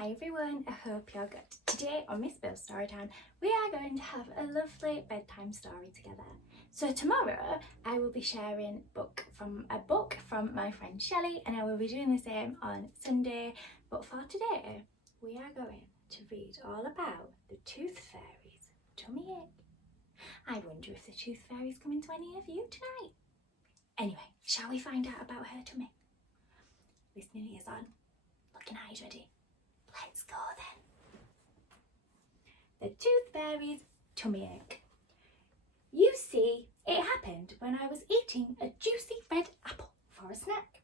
Hi everyone, I hope you're good. Today on Miss Bill's Storytime, we are going to have a lovely bedtime story together. So tomorrow I will be sharing a book from my friend Shelley, and I will be doing the same on Sunday. But for today, we are going to read all about the Tooth Fairy's tummy ache. I wonder if the Tooth Fairy's coming to any of you tonight. Anyway, shall we find out about her tummy? Listening ears on, looking eyes ready. Let's go then. The Tooth Fairy's tummy ache. You see, it happened when I was eating a juicy red apple for a snack.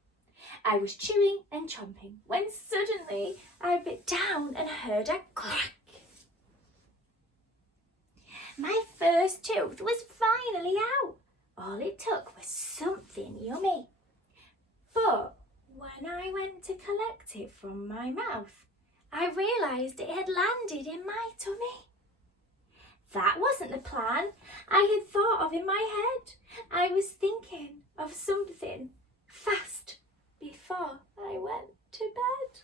I was chewing and chomping when suddenly I bit down and heard a crack. My first tooth was finally out. All it took was something yummy. But when I went to collect it from my mouth, I realised it had landed in my tummy. That wasn't the plan I had thought of in my head. I was thinking of something fast before I went to bed.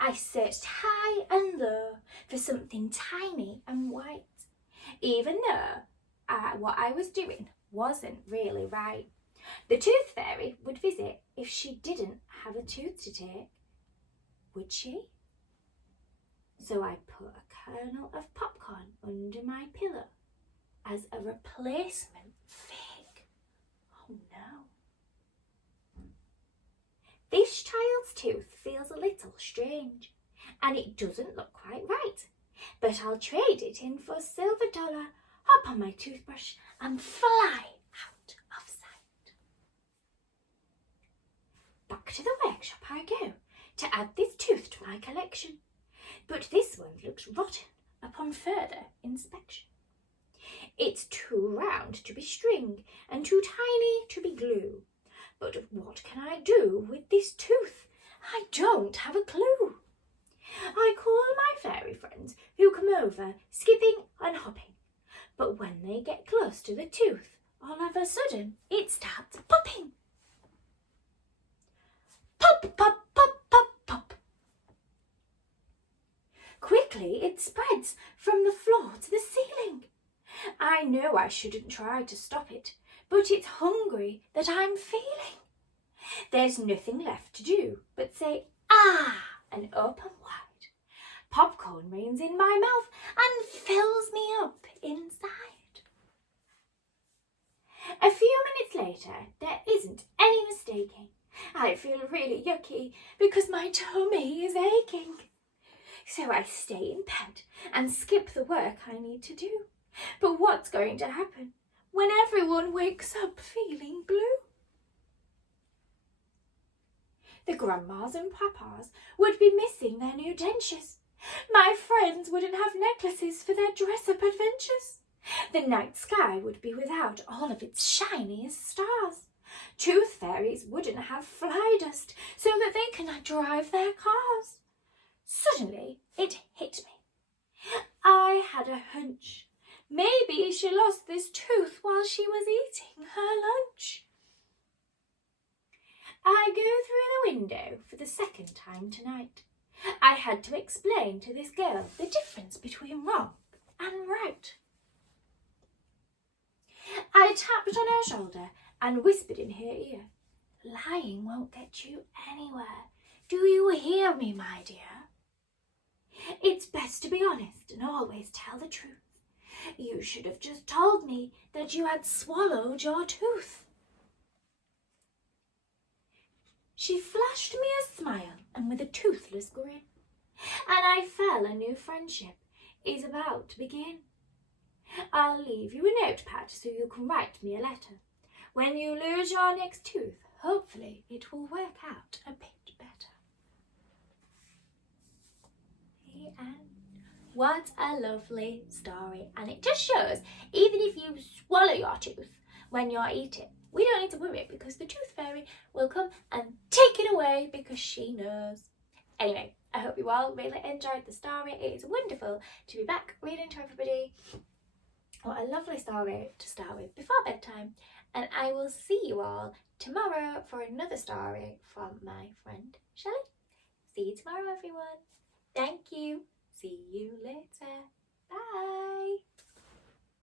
I searched high and low for something tiny and white, even though what I was doing wasn't really right. The Tooth Fairy would visit if she didn't have a tooth to take. Would she? So I put a kernel of popcorn under my pillow as a replacement fig. Oh no. This child's tooth feels a little strange and it doesn't look quite right, but I'll trade it in for a silver dollar, hop on my toothbrush and fly out of sight. Back to the workshop I go to add this tooth to my collection, but this one looks rotten upon further inspection. It's too round to be string and too tiny to be glue. But what can I do with this tooth? I don't have a clue. I call my fairy friends who come over, skipping and hopping. But when they get close to the tooth, all of a sudden it starts popping. Pop, pop, pop, pop, pop. Quickly it spreads from the floor to the ceiling. I know I shouldn't try to stop it, but it's hungry that I'm feeling. There's nothing left to do but say, ah, and open wide. Popcorn rains in my mouth and fills me up inside. A few minutes later, there isn't any mistaking. I feel really yucky because my tummy is aching. So I stay in bed and skip the work I need to do. But what's going to happen when everyone wakes up feeling blue? The grandmas and papas would be missing their new dentures. My friends wouldn't have necklaces for their dress-up adventures. The night sky would be without all of its shiniest stars. Tooth fairies wouldn't have fly dust so that they cannot drive their cars. Suddenly, it hit me. I had a hunch. Maybe she lost this tooth while she was eating her lunch. I go through the window for the second time tonight. I had to explain to this girl the difference between wrong and right. I tapped on her shoulder and whispered in her ear, lying won't get you anywhere. Do you hear me, my dear? It's best to be honest and always tell the truth. You should have just told me that you had swallowed your tooth. She flashed me a smile and with a toothless grin, and I felt a new friendship is about to begin. I'll leave you a notepad so you can write me a letter. When you lose your next tooth, hopefully it will work out a bit better. The end. What a lovely story, and it just shows even if you swallow your tooth when you're eating, we don't need to worry because the Tooth Fairy will come and take it away because she knows. Anyway, I hope you all really enjoyed the story. It is wonderful to be back reading to everybody. What a lovely story to start with before bedtime, and I will see you all tomorrow for another story from my friend Shelley. See you tomorrow, everyone. Thank you.